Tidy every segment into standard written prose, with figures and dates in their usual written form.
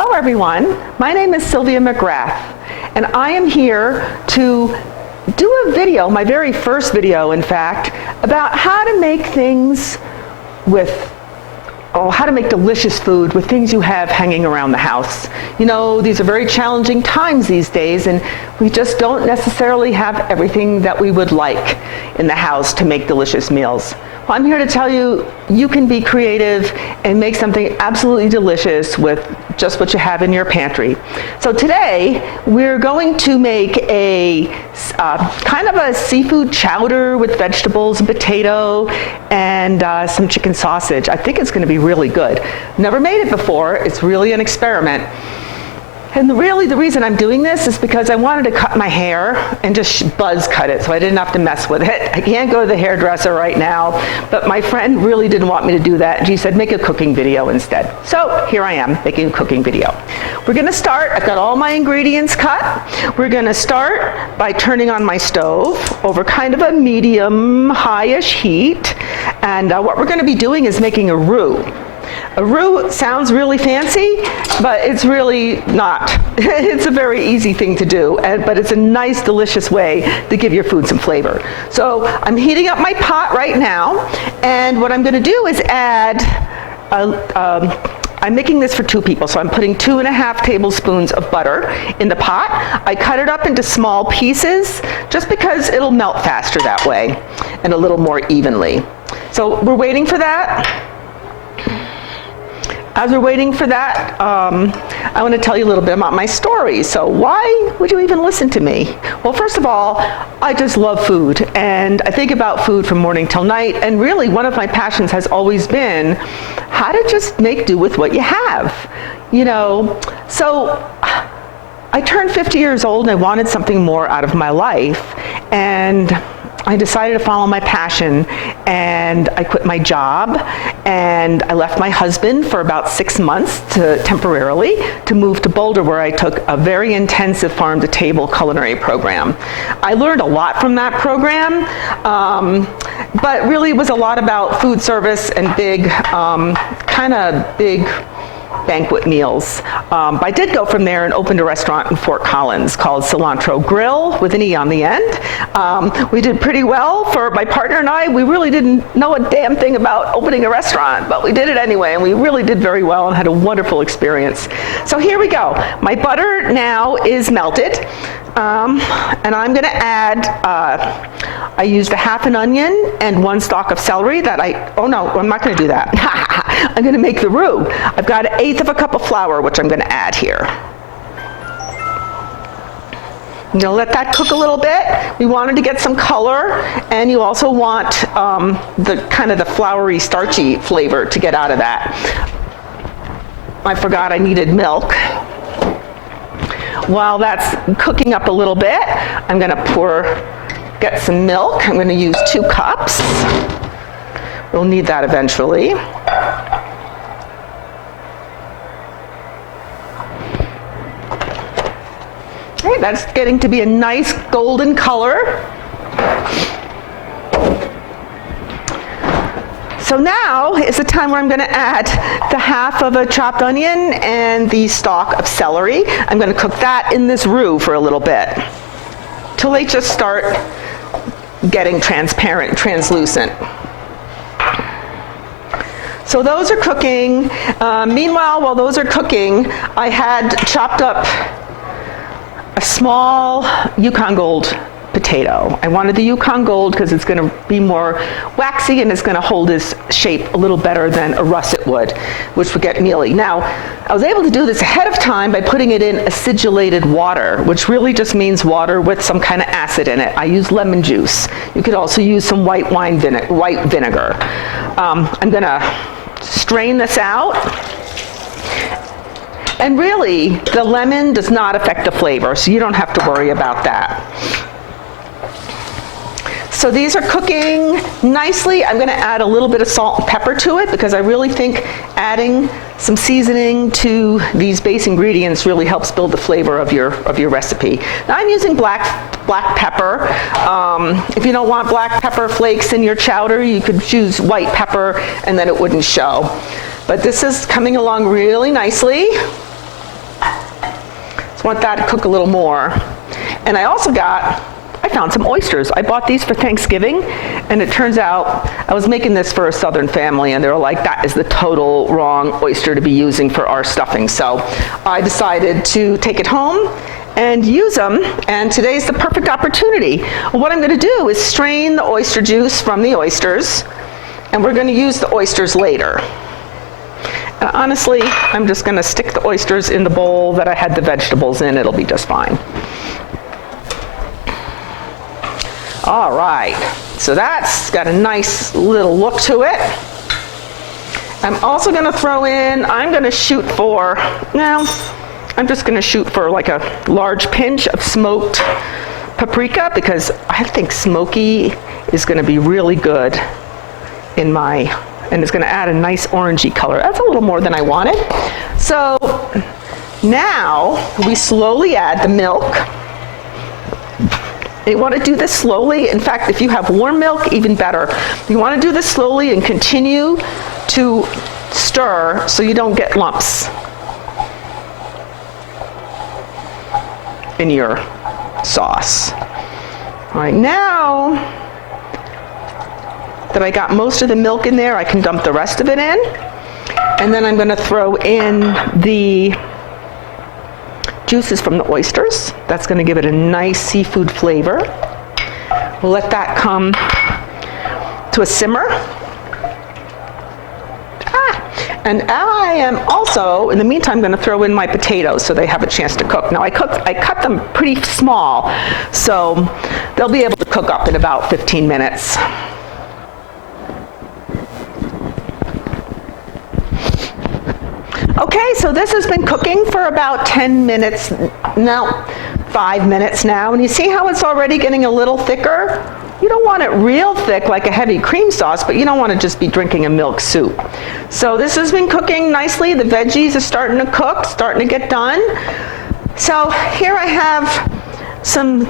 Hello everyone, my name is Sylvia McGrath and I am here to do a video, my very first video in fact, about how to make things with how to make delicious food with things you have hanging around the house. You know, these are very challenging times these days and we just don't necessarily have everything that we would like in the house to make delicious meals. Well, I'm here to tell you, you can be creative and make something absolutely delicious with just what you have in your pantry. So today, we're going to make a kind of a seafood chowder with vegetables and potato and some chicken sausage. I think it's going to be really good. Never made it before. It's really an experiment. And really the reason I'm doing this is because I wanted to cut my hair and just buzz cut it so I didn't have to mess with it. I can't go to the hairdresser right now, but my friend really didn't want me to do that. She said, make a cooking video instead. So here I am making a cooking video. We're gonna start, I've got all my ingredients cut. We're gonna start by turning on my stove over kind of a medium high-ish heat. And what we're gonna be doing is making a roux. A roux sounds really fancy, but it's really not. It's a very easy thing to do, but it's a nice, delicious way to give your food some flavor. So I'm heating up my pot right now, and what I'm going to do is add, I'm making this for 2 people, so I'm putting 2.5 tablespoons of butter in the pot. I cut it up into small pieces, just because it'll melt faster that way, and a little more evenly. So we're waiting for that. As we're waiting for that, I want to tell you a little bit about my story. So why would you even listen to me? Well, first of all, I just love food, and I think about food from morning till night, and really one of my passions has always been how to just make do with what you have. You know, so I turned 50 years old and I wanted something more out of my life, and I decided to follow my passion, and I quit my job and I left my husband for about 6 months temporarily to move to Boulder, where I took a very intensive farm-to-table culinary program. I learned a lot from that program, but really it was a lot about food service and big, kind of big banquet meals. I did go from there and opened a restaurant in Fort Collins called Cilantro Grill with an E on the end. We did pretty well for my partner and I. We really didn't know a damn thing about opening a restaurant, but we did it anyway, and we really did very well and had a wonderful experience. So here we go. My butter now is melted, and I'm gonna add, I used 1/2 an onion and 1 stalk of celery that oh no, I'm not gonna do that. I'm gonna make the roux. I've got 1/8 of a cup of flour, which I'm gonna add here. I'm gonna let that cook a little bit. We wanted to get some color, and you also want the kind of the floury, starchy flavor to get out of that. I forgot I needed milk. While that's cooking up a little bit, I'm gonna get some milk. I'm gonna use 2 cups. We'll need that eventually. Okay, that's getting to be a nice golden color. So now is the time where I'm going to add the 1/2 of a chopped onion and the stalk of celery. I'm going to cook that in this roux for a little bit till they just start getting transparent, translucent. So those are cooking. Meanwhile, while those are cooking, I had chopped up a small Yukon Gold potato. I wanted the Yukon Gold because it's going to be more waxy and it's going to hold its shape a little better than a russet would, which would get mealy. Now, I was able to do this ahead of time by putting it in acidulated water, which really just means water with some kind of acid in it. I use lemon juice. You could also use some white vinegar. I'm going to strain this out. And really, the lemon does not affect the flavor, so you don't have to worry about that. So these are cooking nicely. I'm going to add a little bit of salt and pepper to it because I really think adding some seasoning to these base ingredients really helps build the flavor of your recipe. Now I'm using black pepper. If you don't want black pepper flakes in your chowder, you could choose white pepper and then it wouldn't show. But this is coming along really nicely. So I want that to cook a little more. And I found some oysters. I bought these for Thanksgiving, and it turns out I was making this for a Southern family, and they were like, that is the total wrong oyster to be using for our stuffing. So I decided to take it home and use them, and today's the perfect opportunity. What I'm going to do is strain the oyster juice from the oysters, and we're going to use the oysters later. And honestly, I'm just going to stick the oysters in the bowl that I had the vegetables in. It'll be just fine. All right, so that's got a nice little look to it. I'm also going to throw in, I'm just going to shoot for like a large pinch of smoked paprika, because I think smoky is going to be really good and it's going to add a nice orangey color. That's a little more than I wanted. So now we slowly add the milk. You want to do this slowly. In fact, if you have warm milk, even better. You want to do this slowly and continue to stir so you don't get lumps in your sauce. All right, now that I got most of the milk in there, I can dump the rest of it in. And then I'm going to throw in the juices from the oysters. That's going to give it a nice seafood flavor. We'll let that come to a simmer. And I am also, in the meantime, going to throw in my potatoes so they have a chance to cook. Now I cut them pretty small, so they'll be able to cook up in about 15 minutes. Okay, so this has been cooking for about 10 minutes, now 5 minutes now, and you see how it's already getting a little thicker? You don't want it real thick like a heavy cream sauce, but you don't want to just be drinking a milk soup. So this has been cooking nicely. The veggies are starting to cook, starting to get done. So here I have some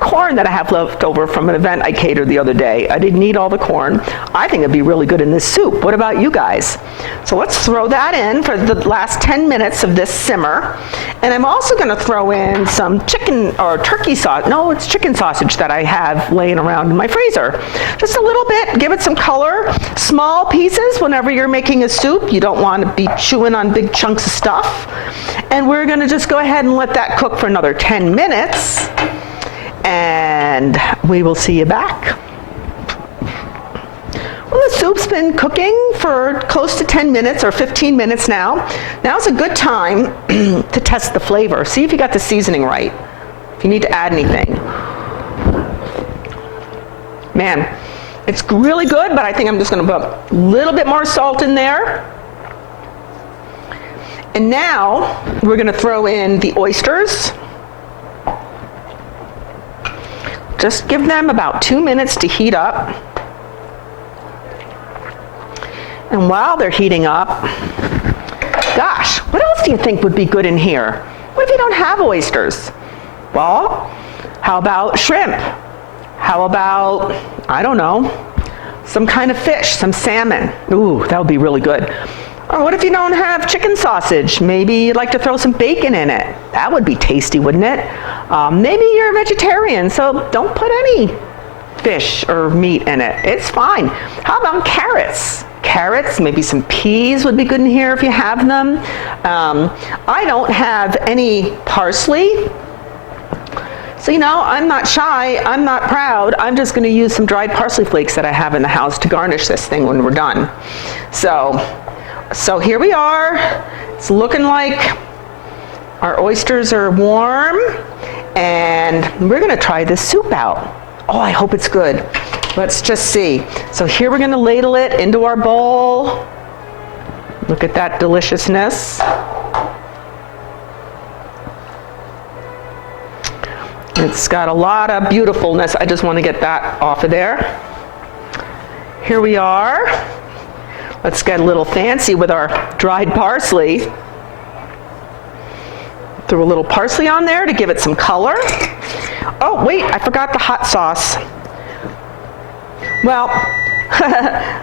corn that I have left over from an event I catered the other day. I didn't eat all the corn. I think it'd be really good in this soup. What about you guys? So let's throw that in for the last 10 minutes of this simmer. And I'm also going to throw in some chicken or turkey sauce. No, it's chicken sausage that I have laying around in my freezer. Just a little bit, give it some color. Small pieces whenever you're making a soup. You don't want to be chewing on big chunks of stuff. And we're going to just go ahead and let that cook for another 10 minutes. And we will see you back. Well, the soup's been cooking for close to 10 minutes or 15 minutes now. Now's a good time to test the flavor. See if you got the seasoning right. If you need to add anything. Man, it's really good, but I think I'm just going to put a little bit more salt in there. And now we're going to throw in the oysters. Just give them about 2 minutes to heat up. And while they're heating up, gosh, what else do you think would be good in here? What if you don't have oysters? Well, how about shrimp? How about, I don't know, some kind of fish, some salmon? Ooh, that would be really good. Or what if you don't have chicken sausage? Maybe you'd like to throw some bacon in it. That would be tasty, wouldn't it? Maybe you're a vegetarian, so don't put any fish or meat in it. It's fine. How about carrots? Carrots, maybe some peas would be good in here if you have them. I don't have any parsley. So, I'm not shy, I'm not proud. I'm just going to use some dried parsley flakes that I have in the house to garnish this thing when we're done. So here we are. It's looking like our oysters are warm, and we're going to try this soup out. Oh, I hope it's good. Let's just see. So here we're going to ladle it into our bowl. Look at that deliciousness. It's got a lot of beautifulness. I just want to get that off of there. Here we are. Let's get a little fancy with our dried parsley. Threw a little parsley on there to give it some color. Oh, wait, I forgot the hot sauce. Well,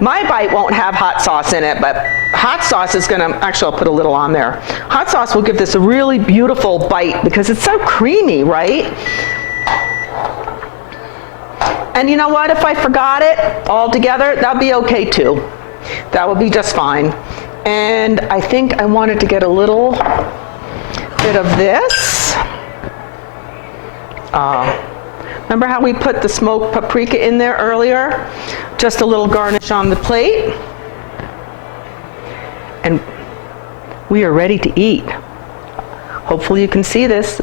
my bite won't have hot sauce in it, but hot sauce is gonna, actually I'll put a little on there. Hot sauce will give this a really beautiful bite because it's so creamy, right? And you know what, if I forgot it altogether, that'd be okay too. That would be just fine. And I think I wanted to get a little bit of this. Remember how we put the smoked paprika in there earlier? Just a little garnish on the plate. And we are ready to eat. Hopefully you can see this.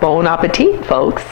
Bon appetit, folks.